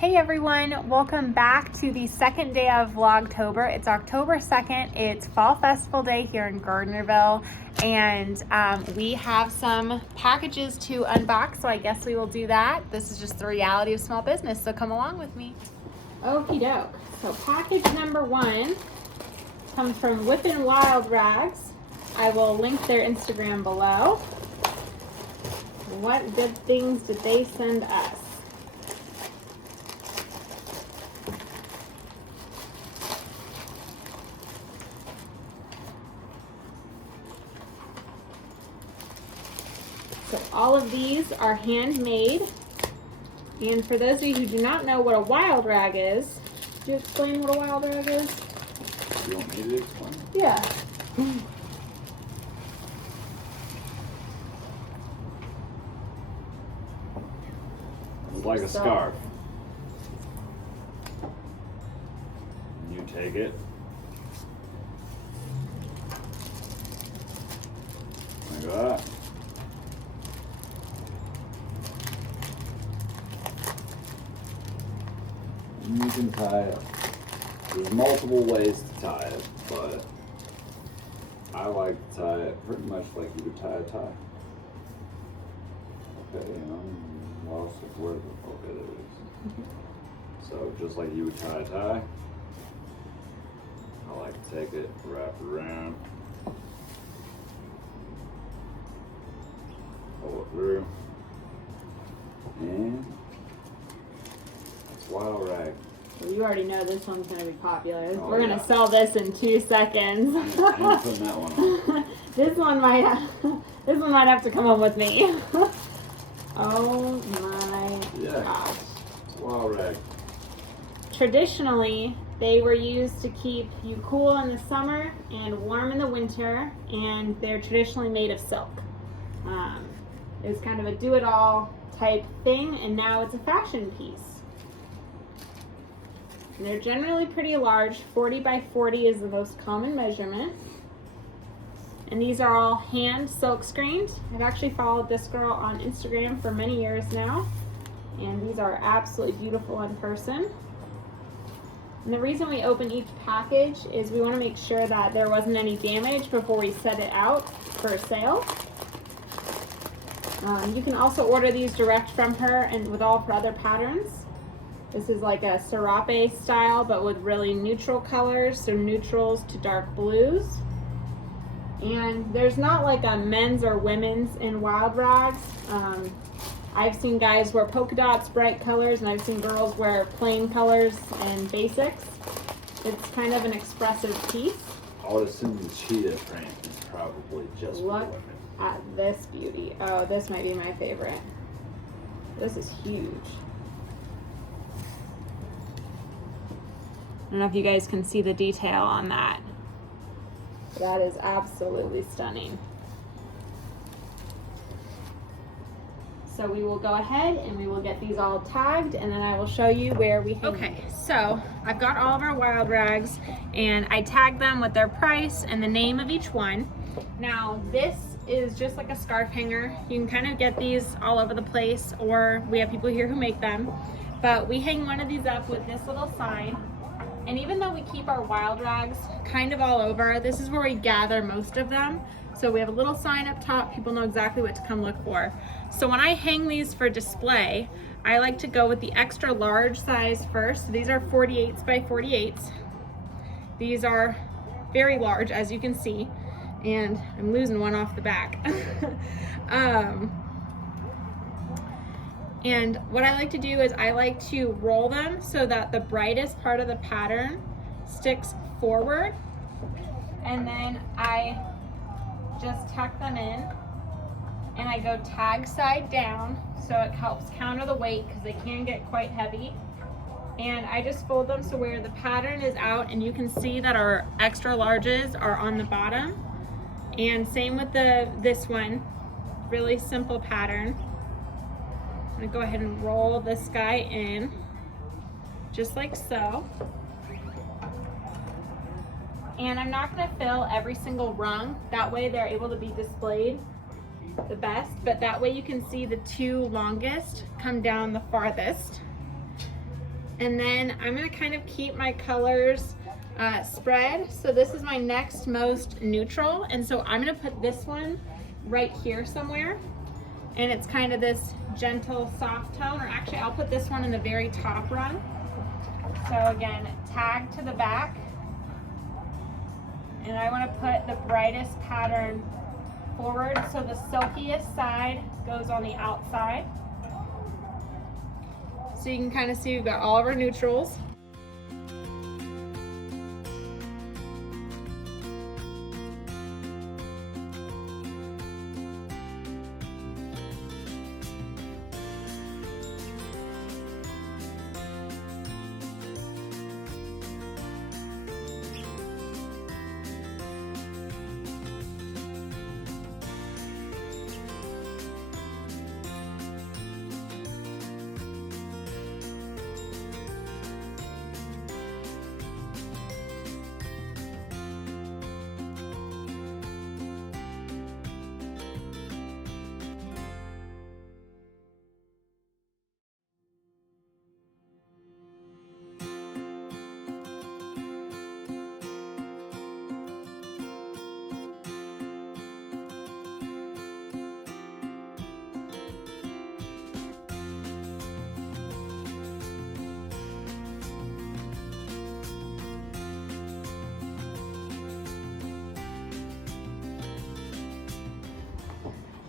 Hey everyone, welcome back to the second day of VlogTober. It's October 2nd, it's Fall Festival Day here in Gardnerville, and we have some packages to unbox, so I guess we will do that. This is just the reality of small business, so come along with me. Okie doke. So package number one comes from Whippin' Wild Rags. I will link their Instagram below. What good things did they send us? So all of these are handmade. And for those of you who do not know what a wild rag is, do you explain what a wild rag is? You want me to explain? Yeah. It's like a scarf. You take it. Like that. And you can tie it. There's multiple ways to tie it, but I like to tie it pretty much like you would tie a tie. Okay, lost where the fuck it is. So just like you would tie a tie, I like to take it, wrap it around, pull it through, and that's wild rag. Well, you already know this one's going to be popular. Oh, We're going to sell this in 2 seconds. I'm putting that one on. This one might have to come home with me. Oh my gosh. It's wild rag. Traditionally, they were used to keep you cool in the summer and warm in the winter, and they're traditionally made of silk. It was kind of a do-it-all type thing, and now it's a fashion piece. And they're generally pretty large. 40 by 40 is the most common measurement. And these are all hand silk screened. I've actually followed this girl on Instagram for many years now. And these are absolutely beautiful in person. And the reason we open each package is we want to make sure that there wasn't any damage before we set it out for sale. You can also order these direct from her and with all of her other patterns. This is like a serape style, but with really neutral colors, so neutrals to dark blues. And there's not like a men's or women's in wild rags. I've seen guys wear polka dots, bright colors, and I've seen girls wear plain colors and basics. It's kind of an expressive piece. I would assume the cheetah print is probably just for Look women. at this beauty. Oh, this might be my favorite. This is huge. I don't know if you guys can see the detail on that. That is absolutely stunning. So we will go ahead and we will get these all tagged, and then I will show you where we hang. Okay, so I've got all of our wild rags and I tagged them with their price and the name of each one. Now this is just like a scarf hanger. You can kind of get these all over the place, or we have people here who make them. But we hang one of these up with this little sign. And even though we keep our wild rags kind of all over, this is where we gather most of them. So we have a little sign up top, people know exactly what to come look for. So when I hang these for display, I like to go with the extra large size first. So these are 48s by 48s. These are very large, as you can see, and I'm losing one off the back. And what I like to do is I like to roll them so that the brightest part of the pattern sticks forward, and then I just tuck them in and I go tag side down, so it helps counter the weight because they can get quite heavy. And I just fold them so where the pattern is out, and you can see that our extra larges are on the bottom. And same with this one, really simple pattern. I'm gonna go ahead and roll this guy in, just like so. And I'm not gonna fill every single rung. That way they're able to be displayed the best, but that way you can see the two longest come down the farthest. And then I'm gonna kind of keep my colors spread. So this is my next most neutral. And so I'm gonna put this one right here somewhere. And it's kind of this gentle, soft tone, or actually I'll put this one in the very top run. So again, tag to the back. And I wanna put the brightest pattern forward, so the silkiest side goes on the outside. So you can kind of see we've got all of our neutrals.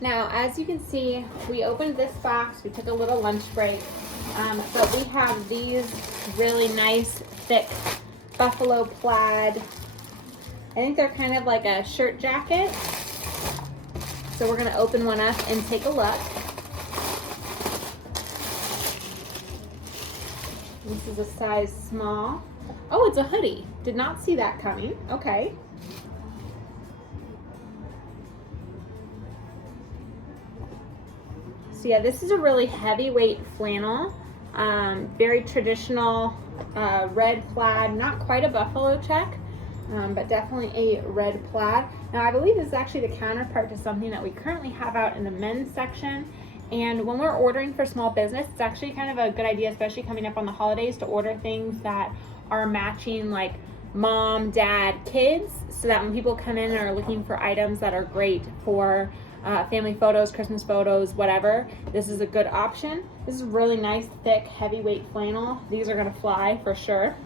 Now, as you can see, we opened this box, we took a little lunch break, but we have these really nice, thick buffalo plaid. I think they're kind of like a shirt jacket. So we're gonna open one up and take a look. This is a size small. Oh, it's a hoodie. Did not see that coming. Okay. So yeah, this is a really heavyweight flannel, very traditional red plaid, not quite a buffalo check, but definitely a red plaid. Now I believe this is actually the counterpart to something that we currently have out in the men's section. And when we're ordering for small business, it's actually kind of a good idea, especially coming up on the holidays, to order things that are matching, like mom, dad, kids, so that when people come in and are looking for items that are great for family photos, Christmas photos, whatever, this is a good option. This is really nice, thick, heavyweight flannel. These are gonna fly for sure.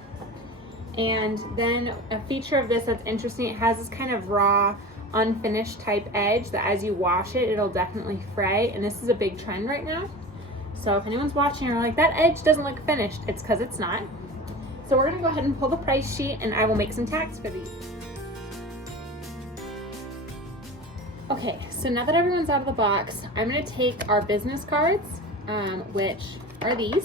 And then a feature of this that's interesting, it has this kind of raw, unfinished type edge that as you wash it, it'll definitely fray. And this is a big trend right now. So if anyone's watching and are like, that edge doesn't look finished, it's because it's not. So we're gonna go ahead and pull the price sheet and I will make some tags for these. Okay, so now that everyone's out of the box, I'm gonna take our business cards, which are these,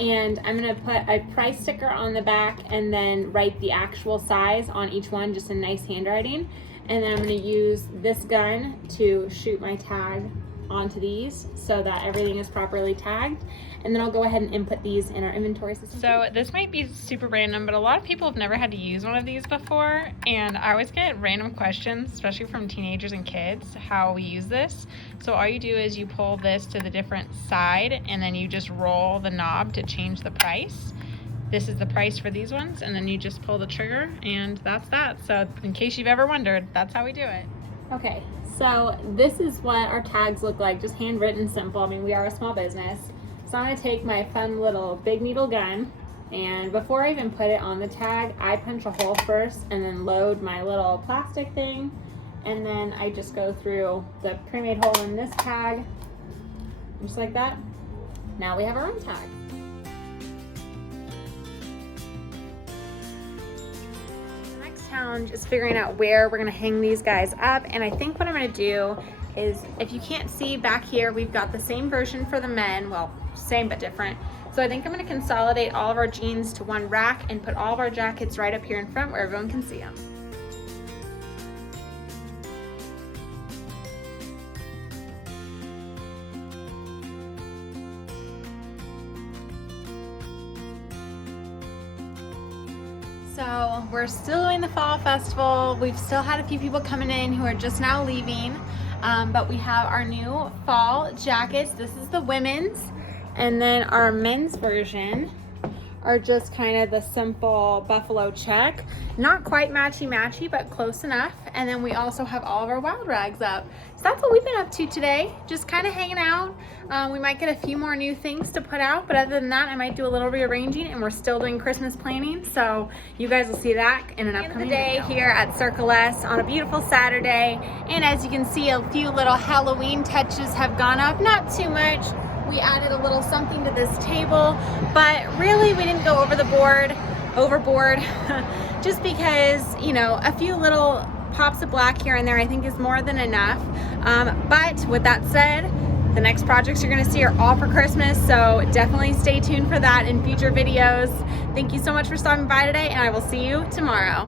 and I'm gonna put a price sticker on the back and then write the actual size on each one, just in nice handwriting. And then I'm gonna use this gun to shoot my tag onto these so that everything is properly tagged. And then I'll go ahead and input these in our inventory system. So this might be super random, but a lot of people have never had to use one of these before. And I always get random questions, especially from teenagers and kids, how we use this. So all you do is you pull this to the different side and then you just roll the knob to change the price. This is the price for these ones, and then you just pull the trigger and that's that. So in case you've ever wondered, that's how we do it. Okay, so this is what our tags look like, just handwritten, simple. I mean, we are a small business. So I'm gonna take my fun little big needle gun, and before I even put it on the tag, I punch a hole first and then load my little plastic thing, and then I just go through the pre-made hole in this tag, just like that. Now we have our own tag. The next challenge is figuring out where we're gonna hang these guys up, and I think what I'm gonna do is, if you can't see back here, we've got the same version for the men, well, same but different. So I think I'm gonna consolidate all of our jeans to one rack and put all of our jackets right up here in front where everyone can see them. So we're still doing the fall festival. We've still had a few people coming in who are just now leaving, but we have our new fall jackets. This is the women's, and then our men's version are just kind of the simple buffalo check. Not quite matchy-matchy, but close enough. And then we also have all of our wild rags up. So that's what we've been up to today. Just kind of hanging out. We might get a few more new things to put out, but other than that, I might do a little rearranging, and we're still doing Christmas planning. So you guys will see that in an upcoming day here at Circle S on a beautiful Saturday. And as you can see, a few little Halloween touches have gone up. Not too much. We added a little something to this table, but really we didn't go overboard, just because, you know, a few little pops of black here and there I think is more than enough. But with that said, the next projects you're gonna see are all for Christmas, so definitely stay tuned for that in future videos. Thank you so much for stopping by today, and I will see you tomorrow.